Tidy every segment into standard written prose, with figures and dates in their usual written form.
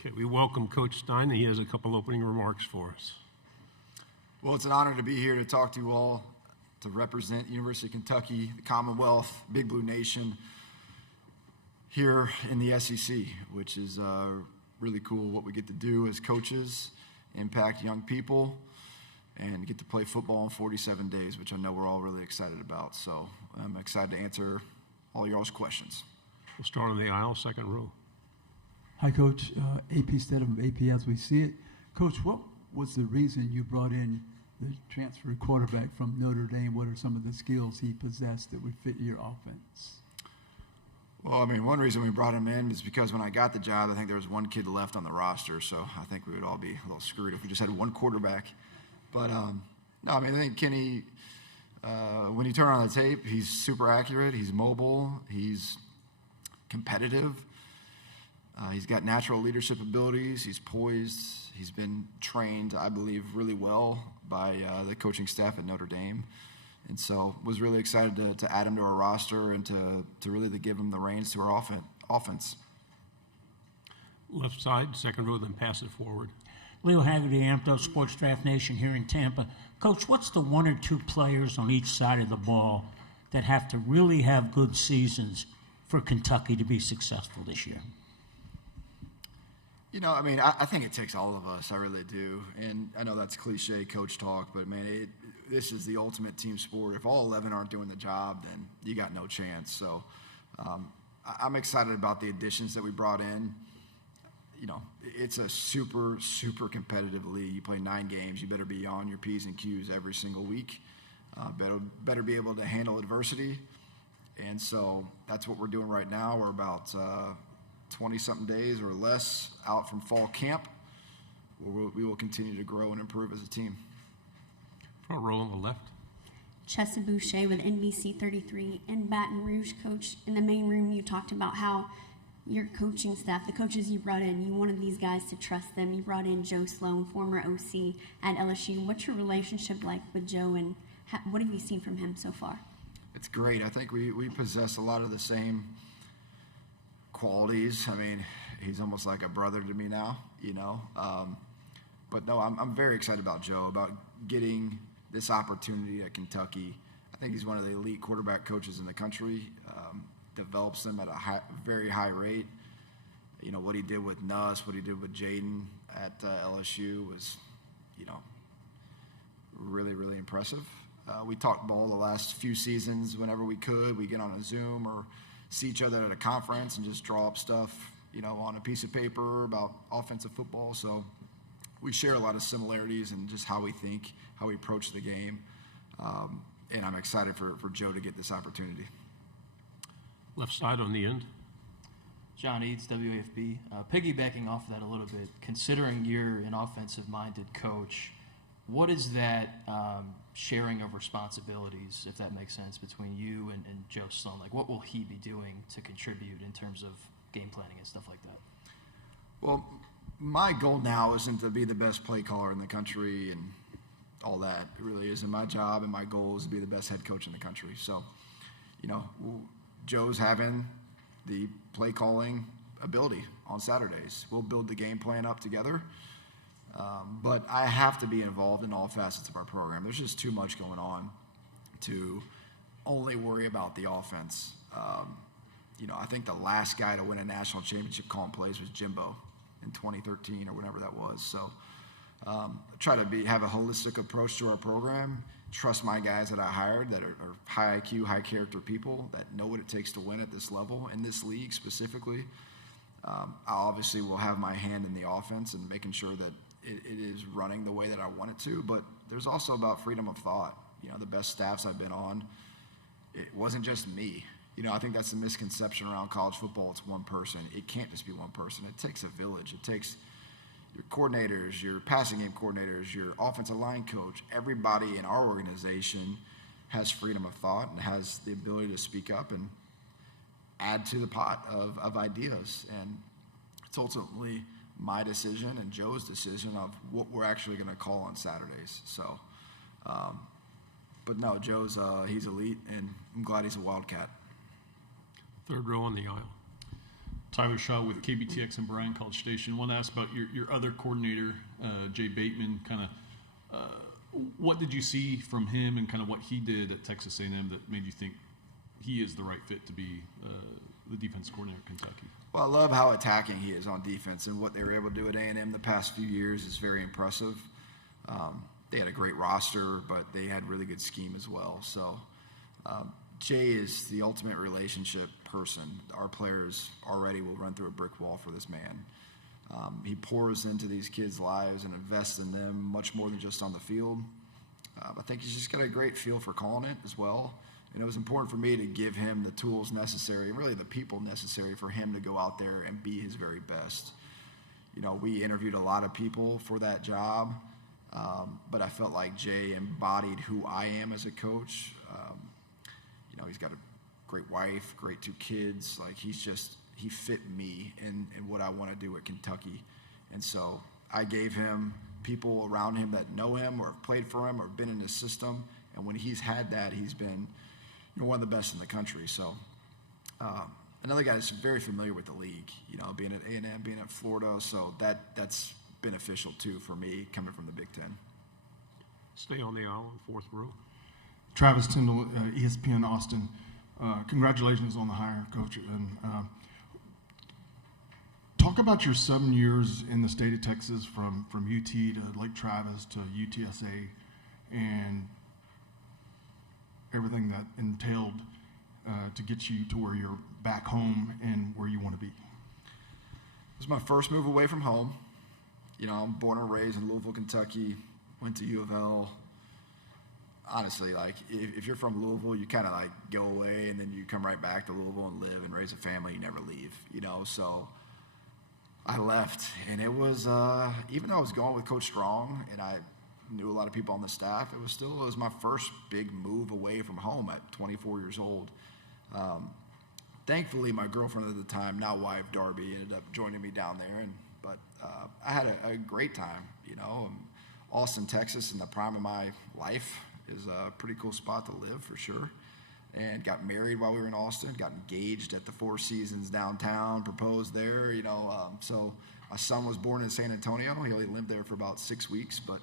Okay, we welcome Coach Stein, and he has a couple opening remarks for us. Well, it's an honor to be here to talk to you all, to represent University of Kentucky, the Commonwealth, Big Blue Nation here in the SEC, which is really cool what we get to do as coaches, impact young people, and get to play football in 47 days, which I know we're all really excited about. So I'm excited to answer all y'all's questions. We'll start on the aisle, second row. Hi, Coach. AP Stedham from AP As We See It. Coach, what was the reason you brought in the transfer quarterback from Notre Dame? What are some of the skills he possessed that would fit your offense? Well, I mean, one reason we brought him in is because when I got the job, I think there was one kid left on the roster, so I think we would all be a little screwed if we just had one quarterback. But, no, I mean, I think Kenny, when you turn on the tape, he's super accurate, he's mobile, he's competitive. He's got natural leadership abilities. He's poised. He's been trained, I believe, really well by the coaching staff at Notre Dame. And so was really excited to add him to our roster and to really give him the reins to our offense. Left side, second row, then pass it forward. Leo Haggerty, Ampto Sports Draft Nation here in Tampa. Coach, what's the one or two players on each side of the ball that have to really have good seasons for Kentucky to be successful this year? You know, I mean, I think it takes all of us. I really do. And I know that's cliche coach talk, but, man, this is the ultimate team sport. If all 11 aren't doing the job, then you got no chance. So I'm excited about the additions that we brought in. You know, it's a super, super competitive league. You play 9 games. You better be on your P's and Q's every single week. Better be able to handle adversity. And so that's what we're doing right now. We're about 20-something days or less out from fall camp, where we will continue to grow and improve as a team. Front row on the left. Chessa Boucher with NBC 33 in Baton Rouge. Coach, in the main room you talked about how your coaching staff, the coaches you brought in, you wanted these guys to trust them. You brought in Joe Sloan, former OC at LSU. What's your relationship like with Joe, and what have you seen from him so far? It's great. I think we possess a lot of the same qualities. I mean, he's almost like a brother to me now, you know. But no, I'm very excited about Joe, about getting this opportunity at Kentucky. I think he's one of the elite quarterback coaches in the country. Develops them at a very high rate. You know, what he did with Nuss, what he did with Jaden at LSU was, you know, really, really impressive. We talked ball the last few seasons whenever we could. We get on a Zoom or see each other at a conference and just draw up stuff, you know, on a piece of paper about offensive football. So we share a lot of similarities in just how we think, how we approach the game. And I'm excited for Joe to get this opportunity. Left side on the end. John Eads, WAFB. Piggybacking off that a little bit, considering you're an offensive-minded coach, what is that sharing of responsibilities, if that makes sense, between you and Joe Sloan? Like, what will he be doing to contribute in terms of game planning and stuff like that? Well, my goal now isn't to be the best play caller in the country and all that. It really isn't my job, and my goal is to be the best head coach in the country. So, you know, Joe's having the play calling ability on Saturdays. We'll build the game plan up together. But I have to be involved in all facets of our program. There's just too much going on to only worry about the offense. You know, I think the last guy to win a national championship calling plays was Jimbo in 2013 or whenever that was. So I try to have a holistic approach to our program, trust my guys that I hired that are high IQ, high character people that know what it takes to win at this level, in this league specifically. I obviously will have my hand in the offense and making sure that it is running the way that I want it to, but there's also about freedom of thought. You know, the best staffs I've been on, it wasn't just me. You know, I think that's the misconception around college football. It's one person. It can't just be one person. It takes a village. It takes your coordinators, your passing game coordinators, your offensive line coach. Everybody in our organization has freedom of thought and has the ability to speak up and add to the pot of ideas. And it's ultimately my decision and Joe's decision of what we're actually going to call on Saturdays. So, but no, Joe's he's elite, and I'm glad he's a Wildcat. Third row on the aisle. Tyler Shaw with KBTX and Bryan College Station. I want to ask about your other coordinator, Jay Bateman. What did you see from him and kind of what he did at Texas A&M that made you think he is the right fit to be the defense coordinator at Kentucky? Well, I love how attacking he is on defense, and what they were able to do at A&M the past few years is very impressive. They had a great roster, but they had really good scheme as well. So Jay is the ultimate relationship person. Our players already will run through a brick wall for this man. He pours into these kids' lives and invests in them much more than just on the field. I think he's just got a great feel for calling it as well. And it was important for me to give him the tools necessary, and really the people necessary for him to go out there and be his very best. You know, we interviewed a lot of people for that job, but I felt like Jay embodied who I am as a coach. You know, he's got a great wife, great 2 kids. Like, he fit me in what I want to do at Kentucky. And so I gave him people around him that know him or have played for him or been in his system. And when he's had that, he's been one of the best in the country. So another guy that's very familiar with the league, you know, being at A&M, being at Florida. So that's beneficial, too, for me coming from the Big Ten. Stay on the aisle in 4th row. Travis Tyndall, ESPN Austin. Congratulations on the hire, Coach. And talk about your 7 years in the state of Texas, from UT to Lake Travis to UTSA, and everything that entailed to get you to where you're back home and where you want to be. It was my first move away from home. You know, I'm born and raised in Louisville, Kentucky, went to U of L. Honestly, like, if you're from Louisville, you kind of like go away and then you come right back to Louisville and live and raise a family. You never leave, you know. So I left, and it was even though I was going with Coach Strong and I knew a lot of people on the staff, it was my first big move away from home at 24 years old. Thankfully, my girlfriend at the time, now wife Darby, ended up joining me down there, but I had a great time, you know. Austin, Texas, in the prime of my life, is a pretty cool spot to live for sure. And got married while we were in Austin, got engaged at the Four Seasons downtown, proposed there, you know. So my son was born in San Antonio. He only lived there for about 6 weeks, but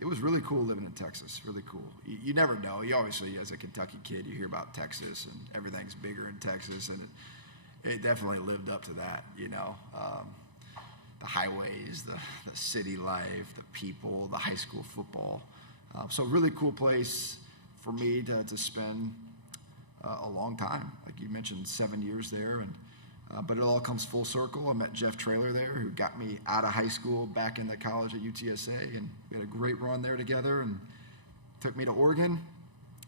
it was really cool living in Texas, really cool. You never know. You obviously, as a Kentucky kid, you hear about Texas and everything's bigger in Texas, and it definitely lived up to that, you know. The highways, the city life, the people, the high school football. So really cool place for me to spend a long time. Like you mentioned, 7 years there, but it all comes full circle. I met Jeff Traylor there, who got me out of high school back into college at UTSA, and we had a great run there together, and took me to Oregon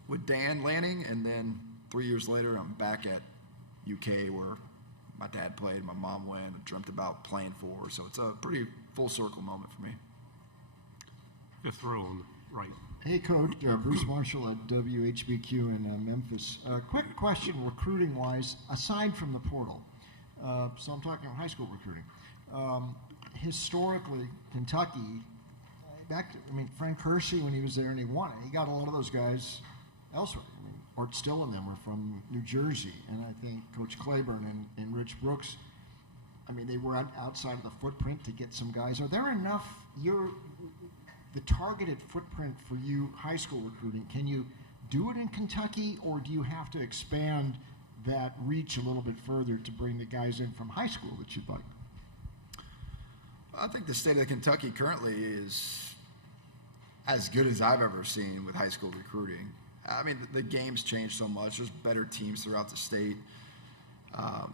with Dan Lanning, and then 3 years later, I'm back at UK where my dad played, my mom went, and dreamt about playing for. So it's a pretty full circle moment for me. 5th row on the right. Hey, Coach. Bruce Marshall at WHBQ in Memphis. Quick question, recruiting-wise, aside from the portal. So I'm talking high school recruiting. Historically, Kentucky, Frank Hershey, when he was there and he won it, he got a lot of those guys elsewhere. Art Still and them were from New Jersey, and I think Coach Claiborne and Rich Brooks, they were outside of the footprint to get some guys. Are there enough, the targeted footprint for you high school recruiting, can you do it in Kentucky, or do you have to expand that reach a little bit further to bring the guys in from high school that you'd like? I think the state of Kentucky currently is as good as I've ever seen with high school recruiting. The game's changed so much. There's better teams throughout the state. I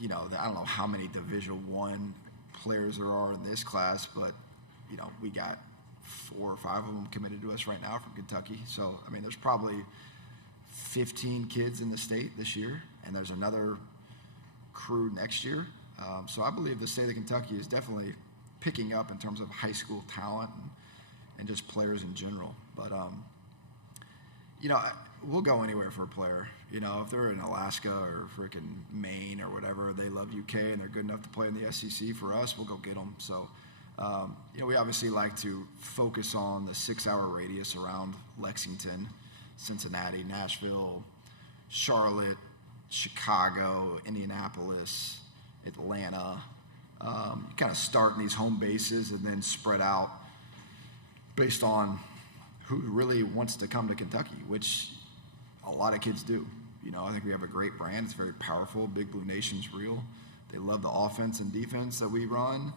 don't know how many Division I players there are in this class, but, we got 4 or 5 of them committed to us right now from Kentucky. So, there's probably 15 kids in the state this year, and there's another crew next year. So I believe the state of Kentucky is definitely picking up in terms of high school talent and just players in general. But, we'll go anywhere for a player. If they're in Alaska or freaking Maine or whatever, they love UK and they're good enough to play in the SEC for us, we'll go get them. So, we obviously like to focus on the 6-hour radius around Lexington, Cincinnati, Nashville, Charlotte, Chicago, Indianapolis, Atlanta. Kind of start in these home bases and then spread out based on who really wants to come to Kentucky, which a lot of kids do. You know, I think we have a great brand. It's very powerful. Big Blue Nation's real. They love the offense and defense that we run,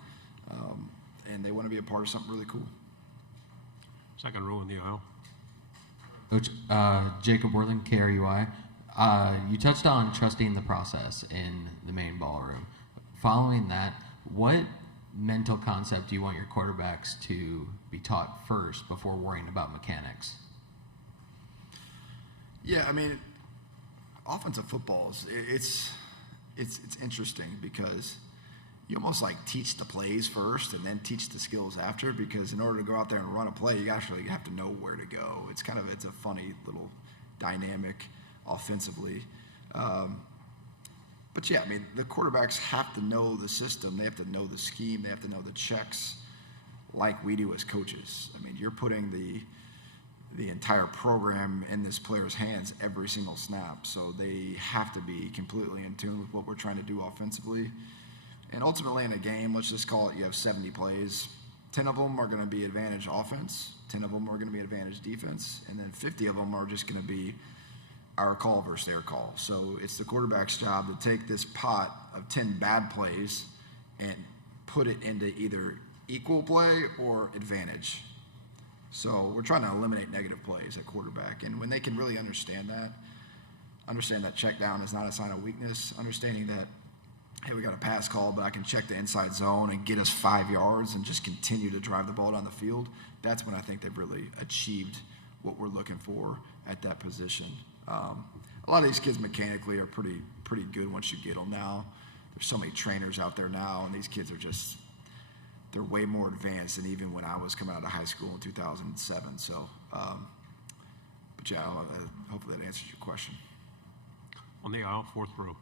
and they want to be a part of something really cool. Second row in the aisle. Coach, Jacob Worthing, KRUI. You touched on trusting the process in the main ballroom. Following that, what mental concept do you want your quarterbacks to be taught first before worrying about mechanics? Yeah, I mean, offensive football it's interesting because you almost like teach the plays first and then teach the skills after, because in order to go out there and run a play, you actually have to know where to go. It's a funny little dynamic offensively. But yeah, I mean, the quarterbacks have to know the system. They have to know the scheme. They have to know the checks like we do as coaches. I mean, you're putting the entire program in this player's hands every single snap. So they have to be completely in tune with what we're trying to do offensively. And ultimately in a game, let's just call it, you have 70 plays. 10 of them are going to be advantage offense. 10 of them are going to be advantage defense. And then 50 of them are just going to be our call versus their call. So it's the quarterback's job to take this pot of 10 bad plays and put it into either equal play or advantage. So we're trying to eliminate negative plays at quarterback. And when they can really understand that check down is not a sign of weakness, understanding that, hey, we got a pass call, but I can check the inside zone and get us 5 yards and just continue to drive the ball down the field, that's when I think they've really achieved what we're looking for at that position. A lot of these kids mechanically are pretty good once you get them now. There's so many trainers out there now, and these kids are they're way more advanced than even when I was coming out of high school in 2007. So, but yeah, hopefully that answers your question. On the aisle, fourth row.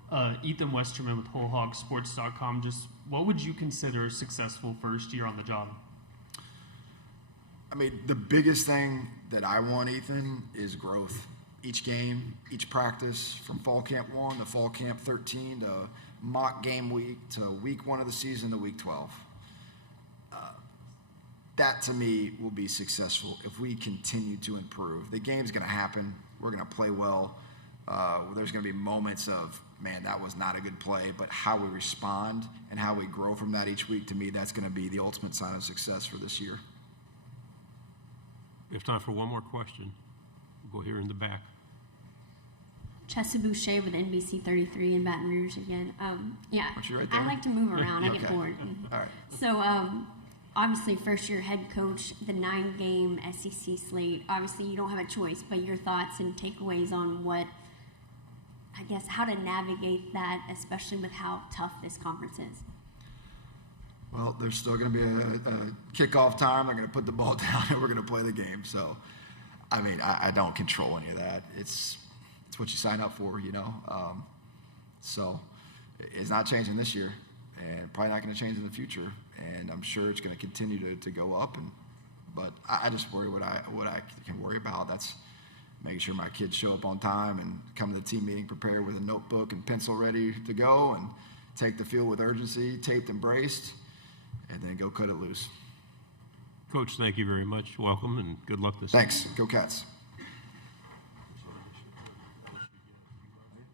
Ethan Westerman with WholeHogSports.com. Just what would you consider a successful first year on the job? I mean, the biggest thing that I want, Ethan, is growth. Each game, each practice, from fall camp 1 to fall camp 13 to mock game week to week 1 of the season to week 12. That, to me, will be successful if we continue to improve. The game's going to happen. We're going to play well. There's going to be moments of, man, that was not a good play, but how we respond and how we grow from that each week, to me, that's going to be the ultimate sign of success for this year. We have time for one more question. We'll go here in the back. Chessa Boucher with NBC 33 in Baton Rouge again. Yeah, Aren't you right there? I like to move around. I get Okay. bored. All right. So, obviously, first-year head coach, the 9-game SEC slate. Obviously, you don't have a choice, but your thoughts and takeaways on how to navigate that, especially with how tough this conference is. Well, there's still going to be a kickoff time. They're going to put the ball down, and we're going to play the game. So, I mean, I don't control any of that. It's what you sign up for, you know. So it's not changing this year, and probably not going to change in the future. And I'm sure it's going to continue to go up. But I just worry what I can worry about. That's making sure my kids show up on time and come to the team meeting prepared with a notebook and pencil ready to go and take the field with urgency, taped and braced, and then go cut it loose. Coach, thank you very much. Welcome and good luck this Thanks. Go Cats.